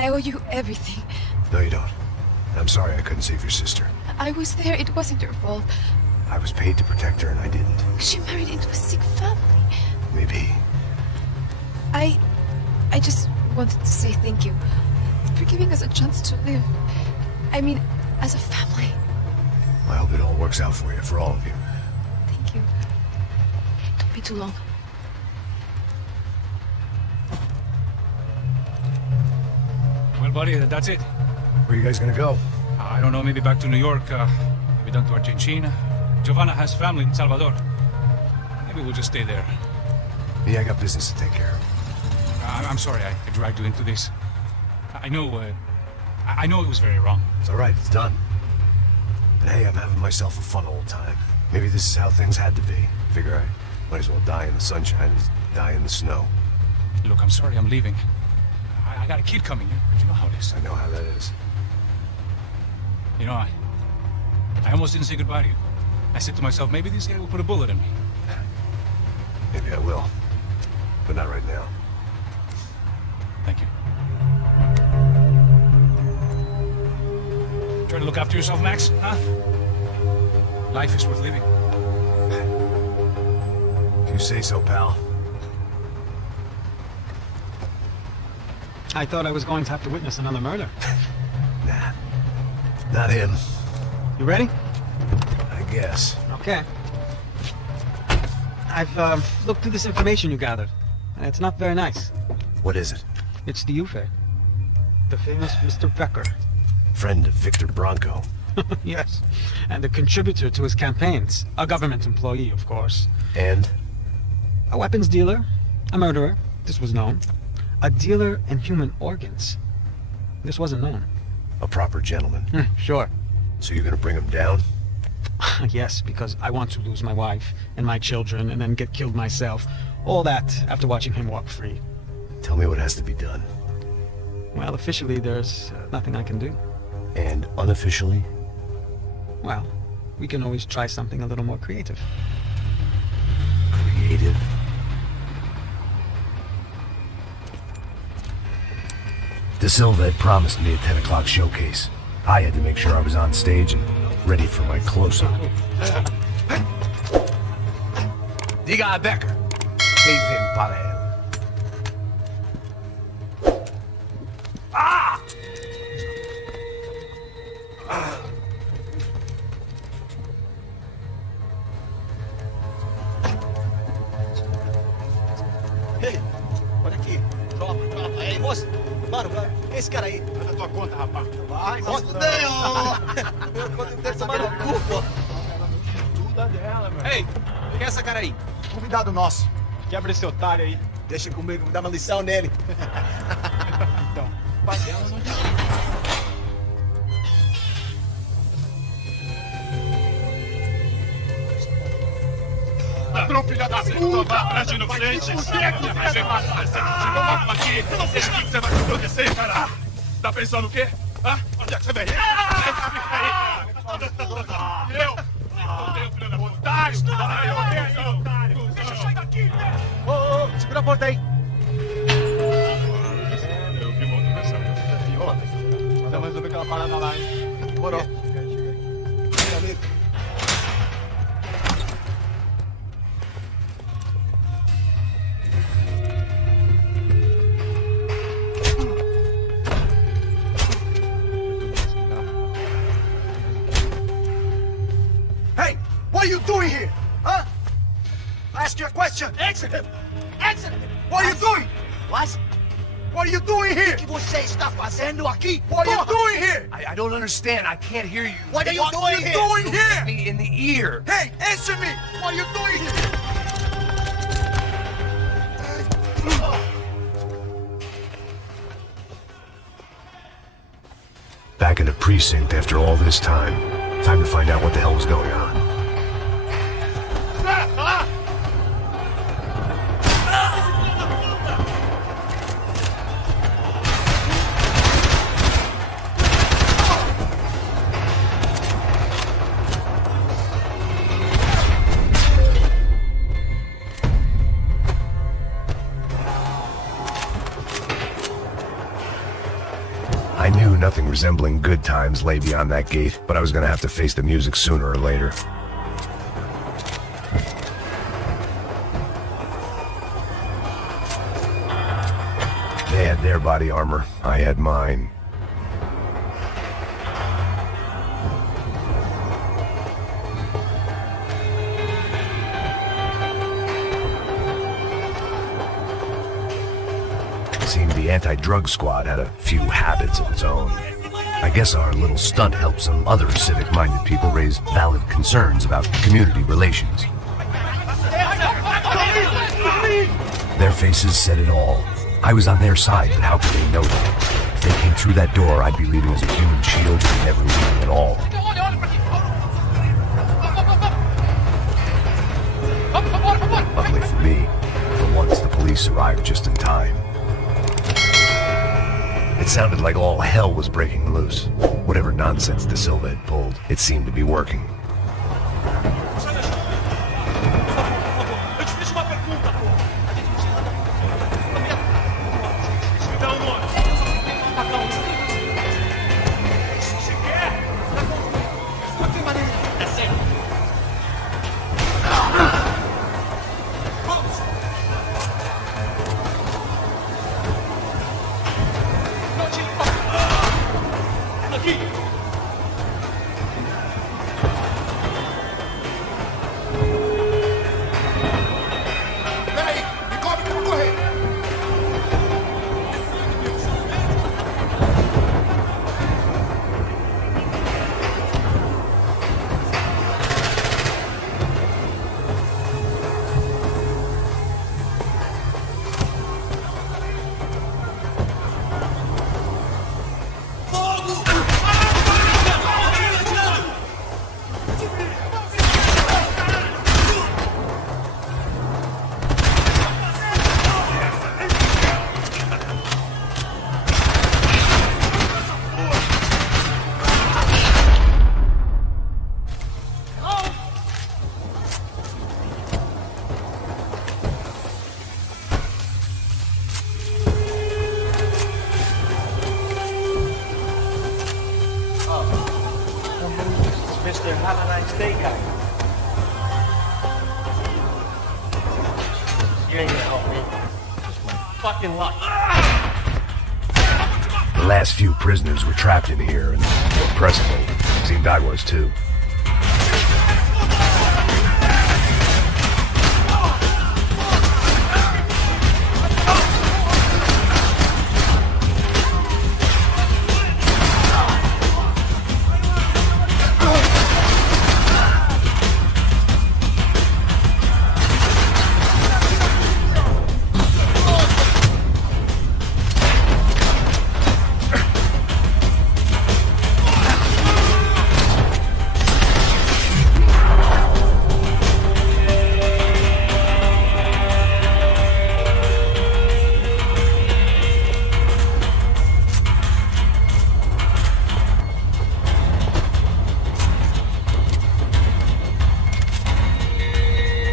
I owe you everything. No, you don't. I'm sorry I couldn't save your sister. I was there. It wasn't your fault. I was paid to protect her and I didn't. She married into a sick family. Maybe. I just wanted to say thank you for giving us a chance to live. I mean, as a family. I hope it all works out for you, for all of you. Thank you. Don't be too long. Well, buddy, that's it. Where are you guys gonna go? I don't know, maybe back to New York, maybe down to Argentina. Giovanna has family in Salvador. Maybe we'll just stay there. Yeah, I got business to take care of. I'm sorry I dragged you into this. I know it was very wrong. It's all right, it's done. But hey, I'm having myself a fun old time. Maybe this is how things had to be. Figure I might as well die in the sunshine as die in the snow. Look, I'm sorry I'm leaving. I got a kid coming here. You know how it is. I know how that is. You know, I almost didn't say goodbye to you. I said to myself, maybe this guy will put a bullet in me. Maybe I will. But not right now. Thank you. Try to look after yourself, Max, huh? Life is worth living. If you say so, pal. I thought I was going to have to witness another murder. Nah. Not him. You ready? I guess. Okay. I've looked through this information you gathered, and it's not very nice. What is it? It's the Ufe. The famous Mr. Becker. Friend of Victor Branco. Yes, and a contributor to his campaigns. A government employee, of course. And? A weapons dealer. A murderer. This was known. A dealer in human organs. This wasn't known. A proper gentleman. Sure. So you're gonna bring him down? Yes, because I want to lose my wife and my children and then get killed myself. All that after watching him walk free. Tell me what has to be done. Well, officially, there's nothing I can do. And unofficially? Well, we can always try something a little more creative. Creative? De Silva had promised me a 10 o'clock showcase. I had to make sure I was on stage and ready for my close-up. Diga a Becker. Que vem para ele. Ah! Ei, olha aqui. Tropa. Ei, moço. Mano, esse cara aí. Faz a tua conta, rapaz. Vai, moço. Meu conta inteira tomar no cu, pô. Tudo é dela, meu. Ei, quem é essa cara aí? Convidado nosso. Quebra esse otário aí. Deixa comigo, me dá uma lição nele. Então, o pai dela não te... Ladrão, filha da puta! Agindo frente! Vamos aqui! Eu não sei o que você vai acontecer, cara! Tá pensando o quê? Hã? Onde é que você vem? Eu? Odeio, filha da puta! Otário! Otário! Deixa eu sair daqui! Ô, segura a porta aí! Eu vi uma outra versão. Vamos resolver aquela parada lá, hein? Demorou. What are you doing here? Huh? I ask you a question. Answer him. Answer him. What are you doing? What? What are you doing here? O que você está fazendo aqui? What are you doing here? I don't understand. I can't hear you. What are you What are doing you here? doing here? Me in the ear. Hey, answer me. What are you doing here? Back in the precinct after all this time. Time to find out what the hell was going on. anything resembling good times lay beyond that gate, but I was gonna have to face the music sooner or later. They had their body armor, I had mine. Seemed the anti-drug squad had a few habits of its own. I guess our little stunt helped some other civic-minded people raise valid concerns about community relations. Their faces said it all. I was on their side, but how could they know that? If they came through that door, I'd be leaving as a human shield and never leaving at all. Luckily for me, for once the police arrived just in time. It sounded like all hell was breaking loose. Whatever nonsense De Silva had pulled, it seemed to be working. Mister, have a nice day, guy. You ain't gonna help me. Just my fucking luck. The last few prisoners were trapped in here, and presently, it seemed I was too.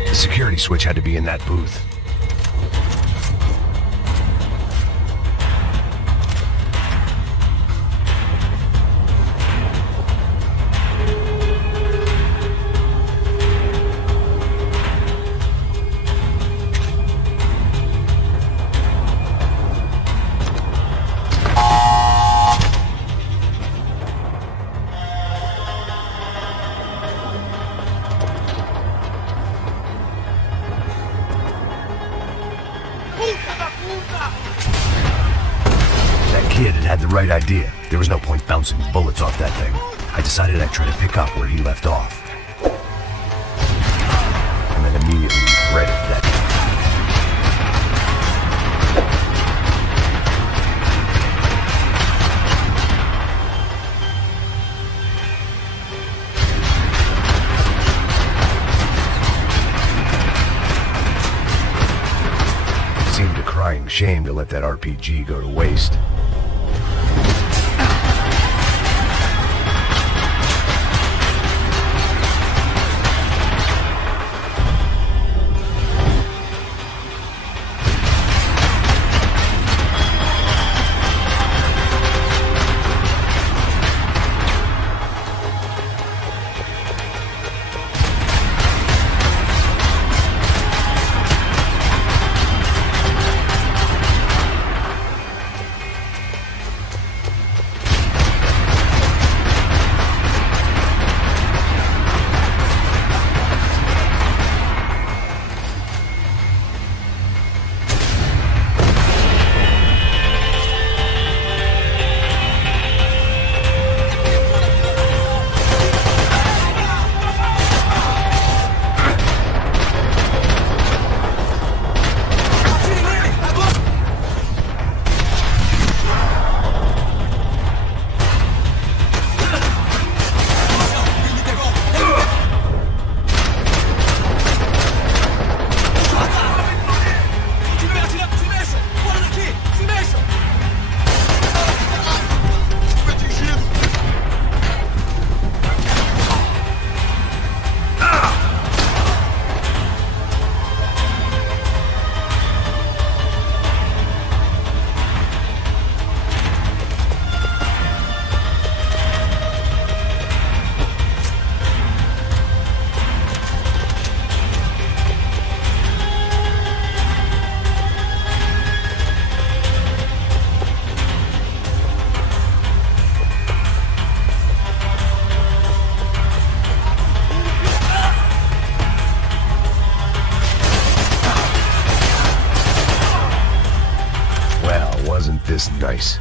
The security switch had to be in that booth. That kid had the right idea. There was no point bouncing bullets off that thing. I decided I'd try to pick up where he left off. And then immediately regretted that. Seemed a crying shame to let that RPG go to waste. this nice?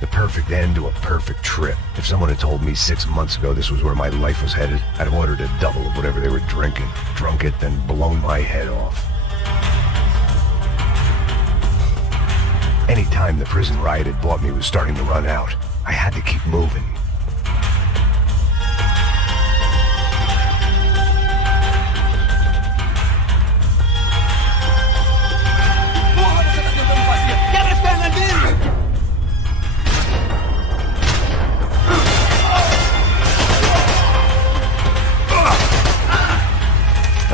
The perfect end to a perfect trip. If someone had told me 6 months ago this was where my life was headed, I'd have ordered a double of whatever they were drinking, drunk it, then blown my head off. Any time the prison riot had bought me was starting to run out, I had to keep moving.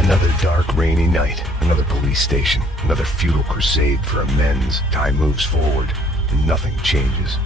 Another dark, rainy night, another police station, another futile crusade for amends. Time moves forward, and nothing changes.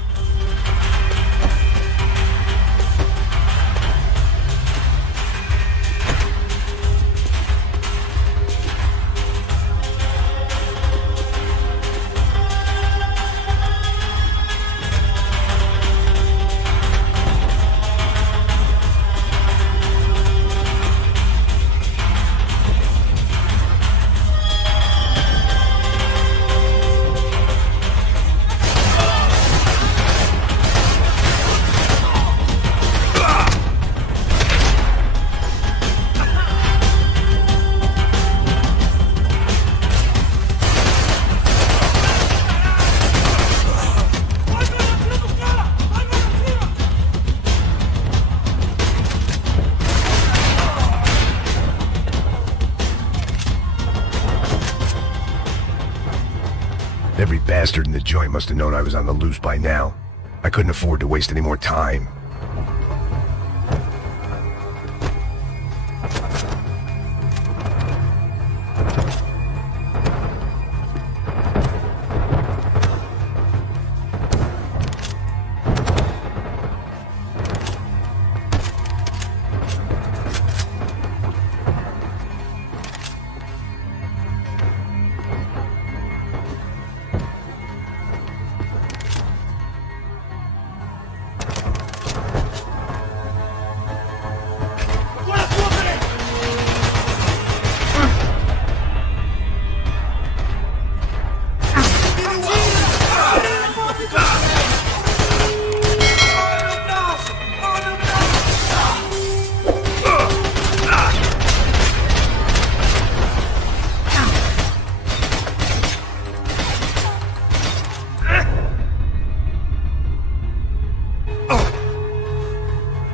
Every bastard in the joint must have known I was on the loose by now. I couldn't afford to waste any more time.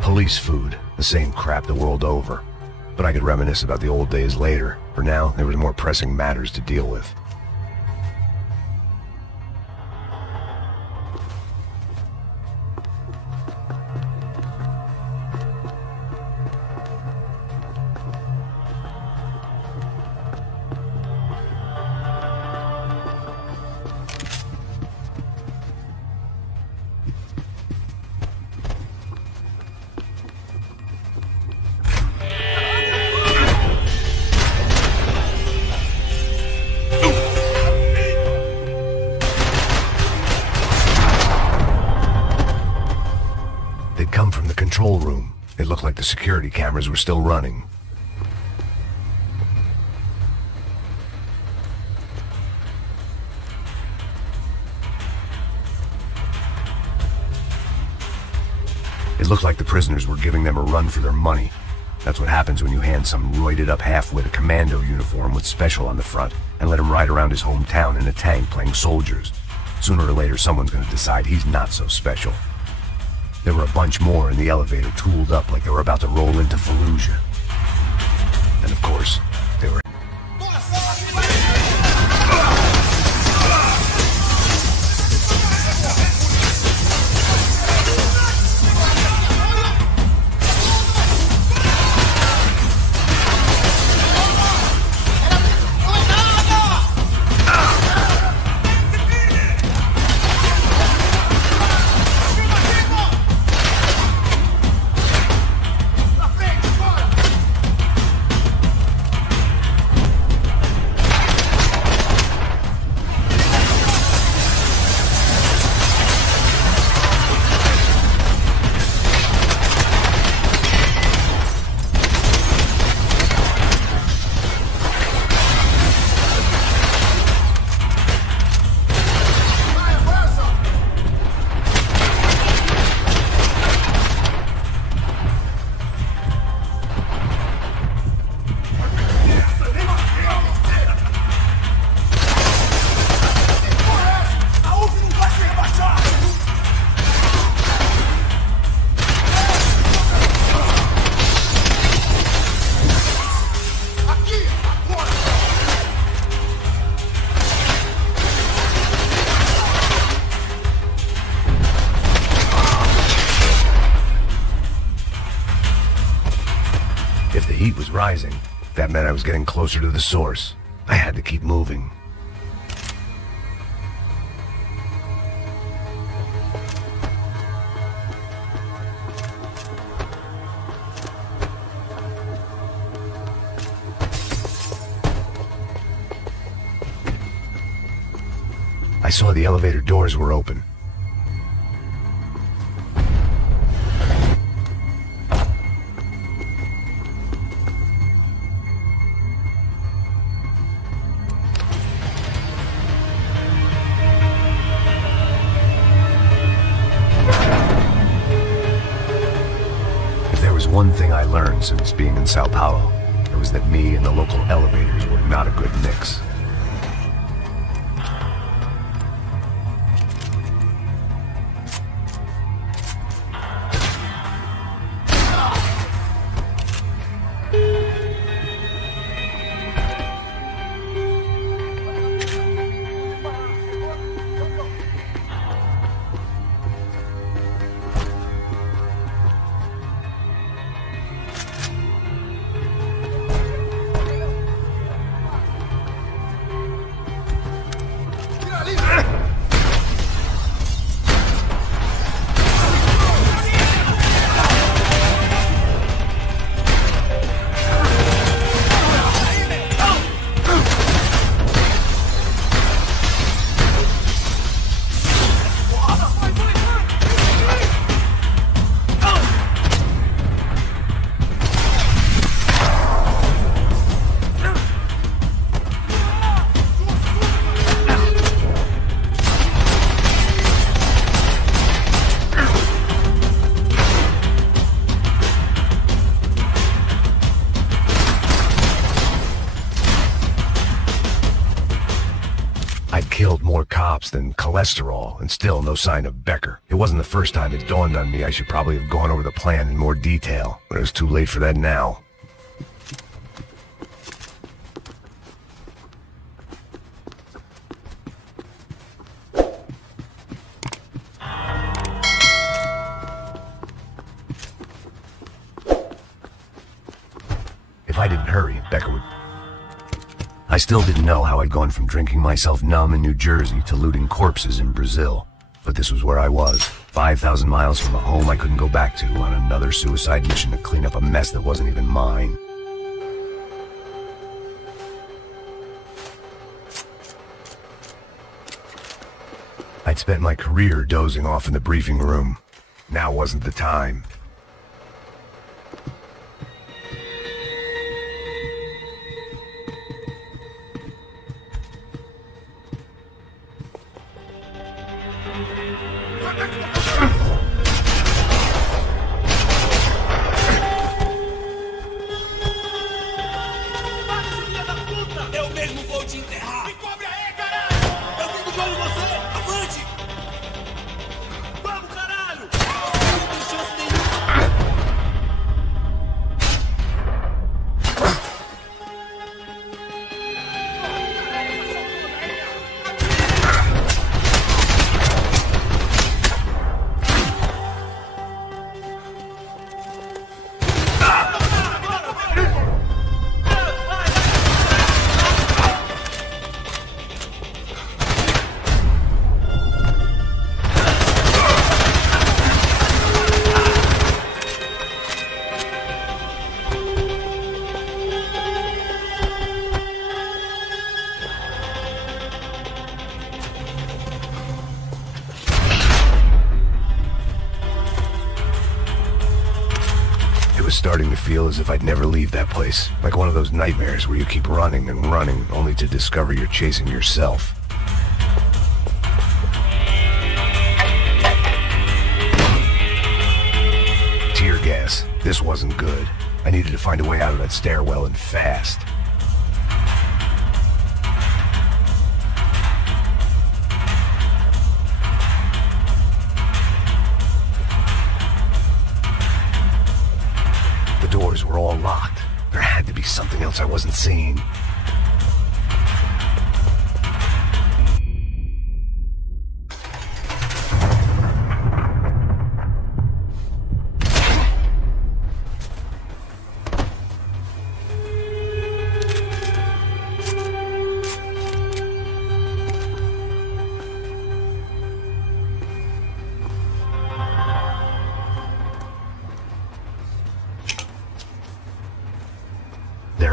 Police food, the same crap the world over. But I could reminisce about the old days later. For now, there were more pressing matters to deal with. Come from the control room. It looked like the security cameras were still running. It looked like the prisoners were giving them a run for their money. That's what happens when you hand some roided-up half-wit a commando uniform with special on the front and let him ride around his hometown in a tank playing soldiers. Sooner or later, someone's gonna decide he's not so special. There were a bunch more in the elevator, tooled up like they were about to roll into Fallujah. And of course, they were... That meant I was getting closer to the source. I had to keep moving. I saw the elevator doors were open. If there was one thing I learned since being in Sao Paulo, it was that me and the local elevators were not a good mix. Killed more cops than cholesterol, and still no sign of Becker. It wasn't the first time it dawned on me I should probably have gone over the plan in more detail, but it was too late for that now. If I didn't hurry, Becker would... I still didn't know how I'd gone from drinking myself numb in New Jersey to looting corpses in Brazil. But this was where I was, 5,000 miles from a home I couldn't go back to, on another suicide mission to clean up a mess that wasn't even mine. I'd spent my career dozing off in the briefing room. Now wasn't the time. Eu mesmo vou te enterrar! Me cobre aí, caralho! Eu fico de olho em você! Avante! Vamos, caralho! Você não tem chance nenhuma! Starting to feel as if I'd never leave that place. Like one of those nightmares where you keep running and running, only to discover you're chasing yourself. Tear gas. This wasn't good. I needed to find a way out of that stairwell and fast. The doors were all locked. There had to be something else I wasn't seeing.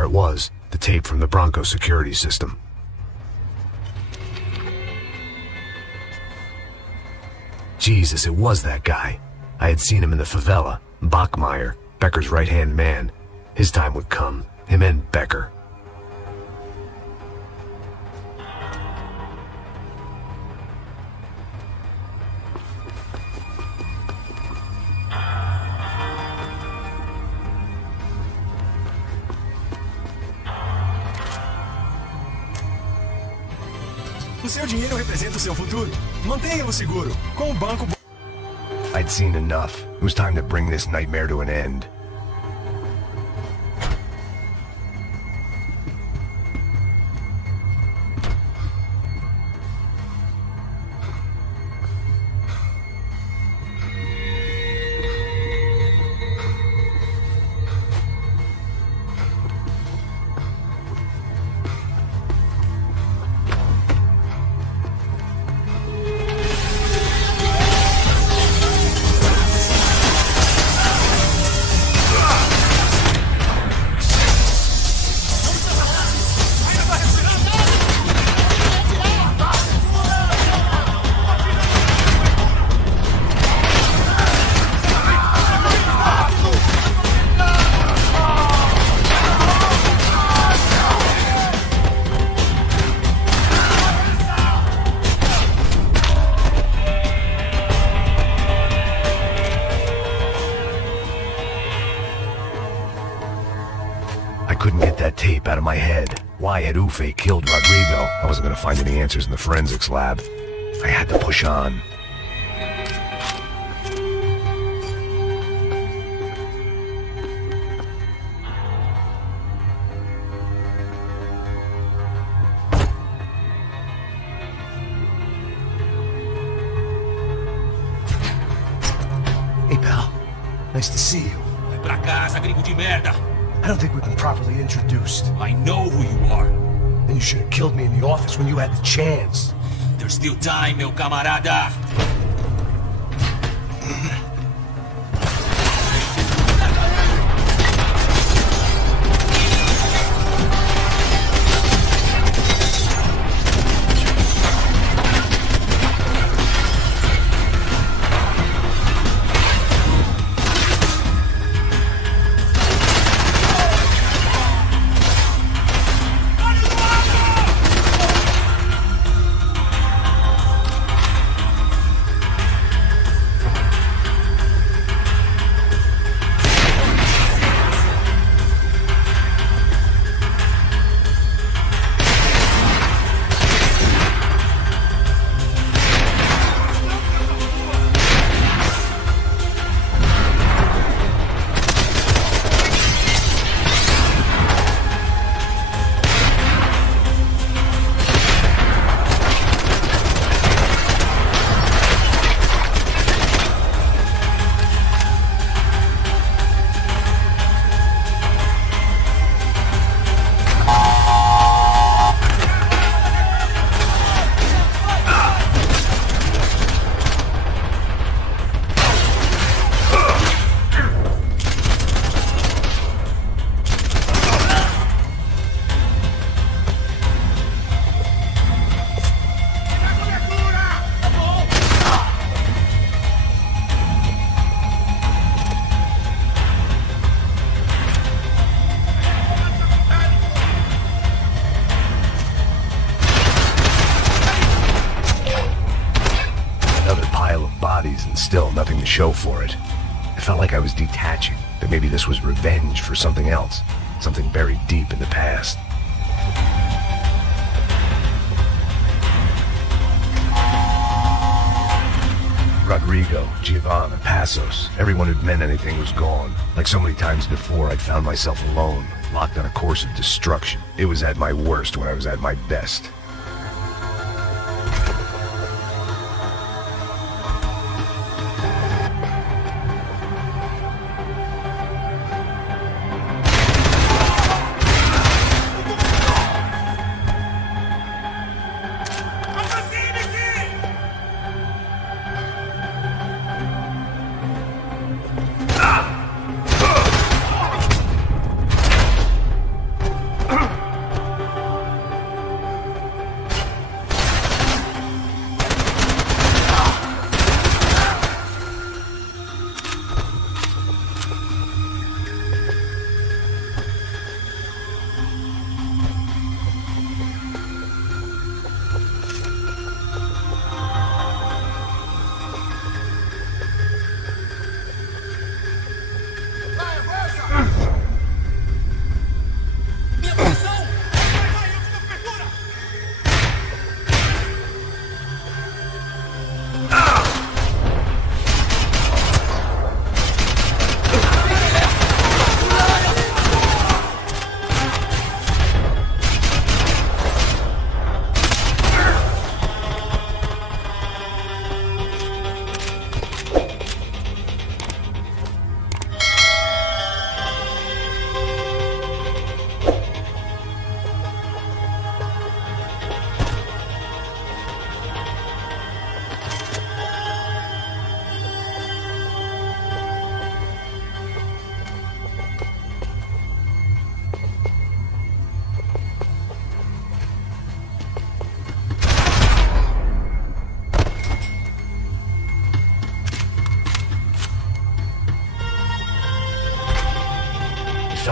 it was, the tape from the Bronco security system. Jesus, it was that guy. I had seen him in the favela. Bachmeyer, Becker's right-hand man. His time would come. Him and Becker. O seu dinheiro representa o seu futuro. Mantenha-o seguro. Com o banco... I'd seen enough. It was time to bring this nightmare to an end. Out of my head. Why had Ufe killed Rodrigo? I wasn't going to find any answers in the forensics lab. I had to push on. Hey, pal. Nice to see you. Vai pra casa, gringo de merda. I don't think we've been properly introduced. I know who you are. Then you should have killed me in the office when you had the chance. There's still time, meu camarada. And still nothing to show for it. It felt like I was detaching, that maybe this was revenge for something else, something buried deep in the past. Rodrigo, Giovanna, Passos, everyone who'd meant anything was gone. Like so many times before, I'd found myself alone, locked on a course of destruction. It was at my worst when I was at my best.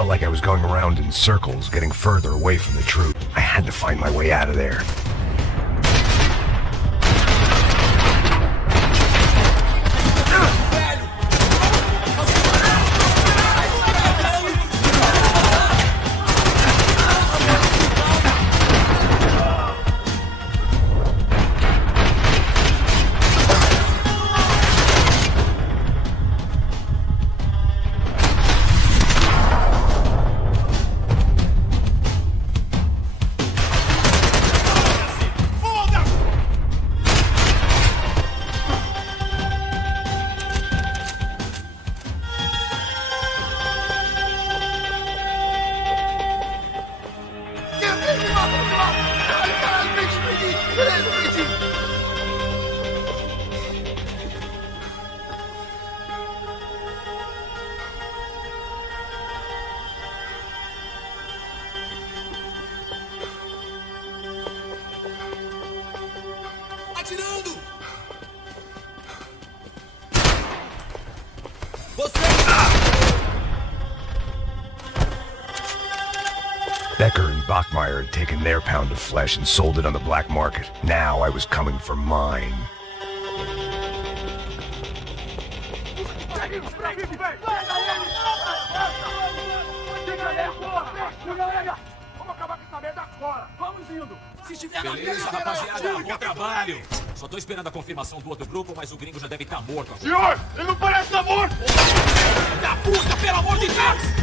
felt like I was going around in circles, getting further away from the truth. I had to find my way out of there. Atirando! Becker and Bachmeyer had taken their pound of flesh and sold it on the black market. Now I was coming for mine. Beleza, rapaziada, bom trabalho. Só tô esperando a confirmação do outro grupo, mas o gringo já deve estar morto agora. Senhor, ele não parece estar morto! Da puta, pelo amor de Deus!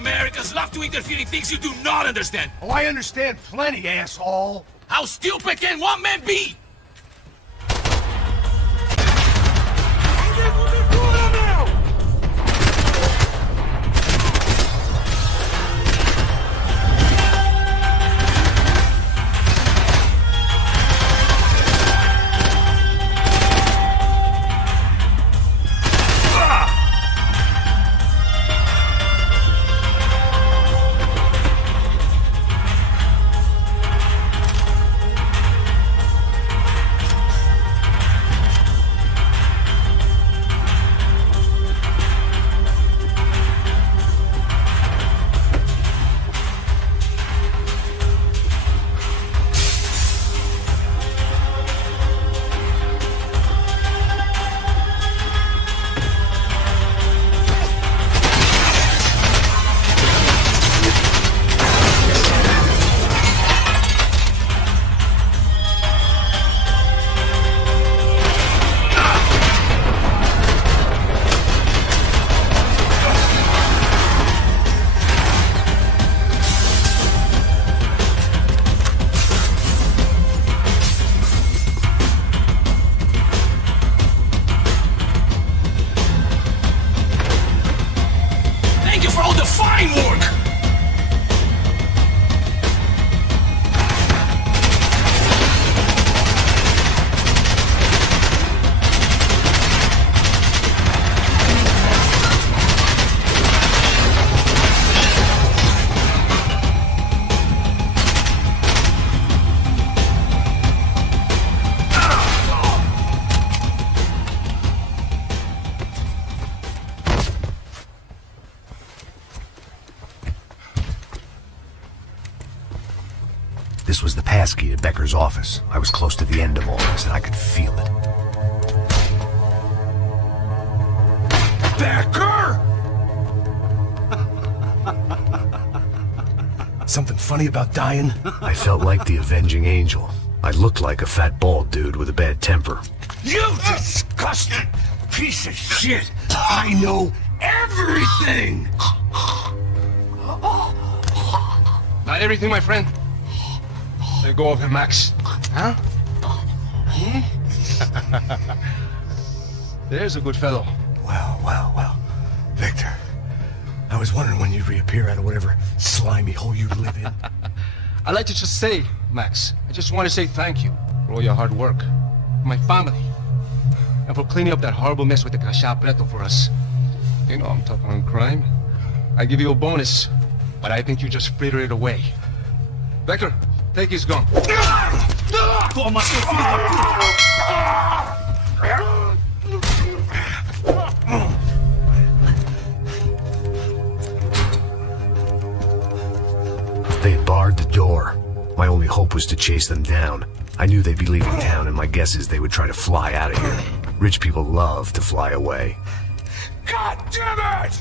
Americans love to interfere in things you do not understand. Oh, I understand plenty, asshole. How stupid can one man be? This was the passkey to Becker's office. I was close to the end of all this, and I could feel it. Becker! Something funny about dying? I felt like the avenging angel. I looked like a fat bald dude with a bad temper. You disgusting piece of shit! I know everything! Not everything, my friend. Let go of him, Max. Huh? There's a good fellow. Well. Victor, I was wondering when you'd reappear out of whatever slimy hole you live in. I'd like to just say, Max, I just want to say thank you for all your hard work, for my family, and for cleaning up that horrible mess with the Crachá Preto for us. You know I'm tough on crime. I give you a bonus, but I think you just frittered it away. Becker, take his gun. Toma, seu filho da puta! They had barred the door. My only hope was to chase them down. I knew they'd be leaving town, and my guess is they would try to fly out of here. Rich people love to fly away. God damn it!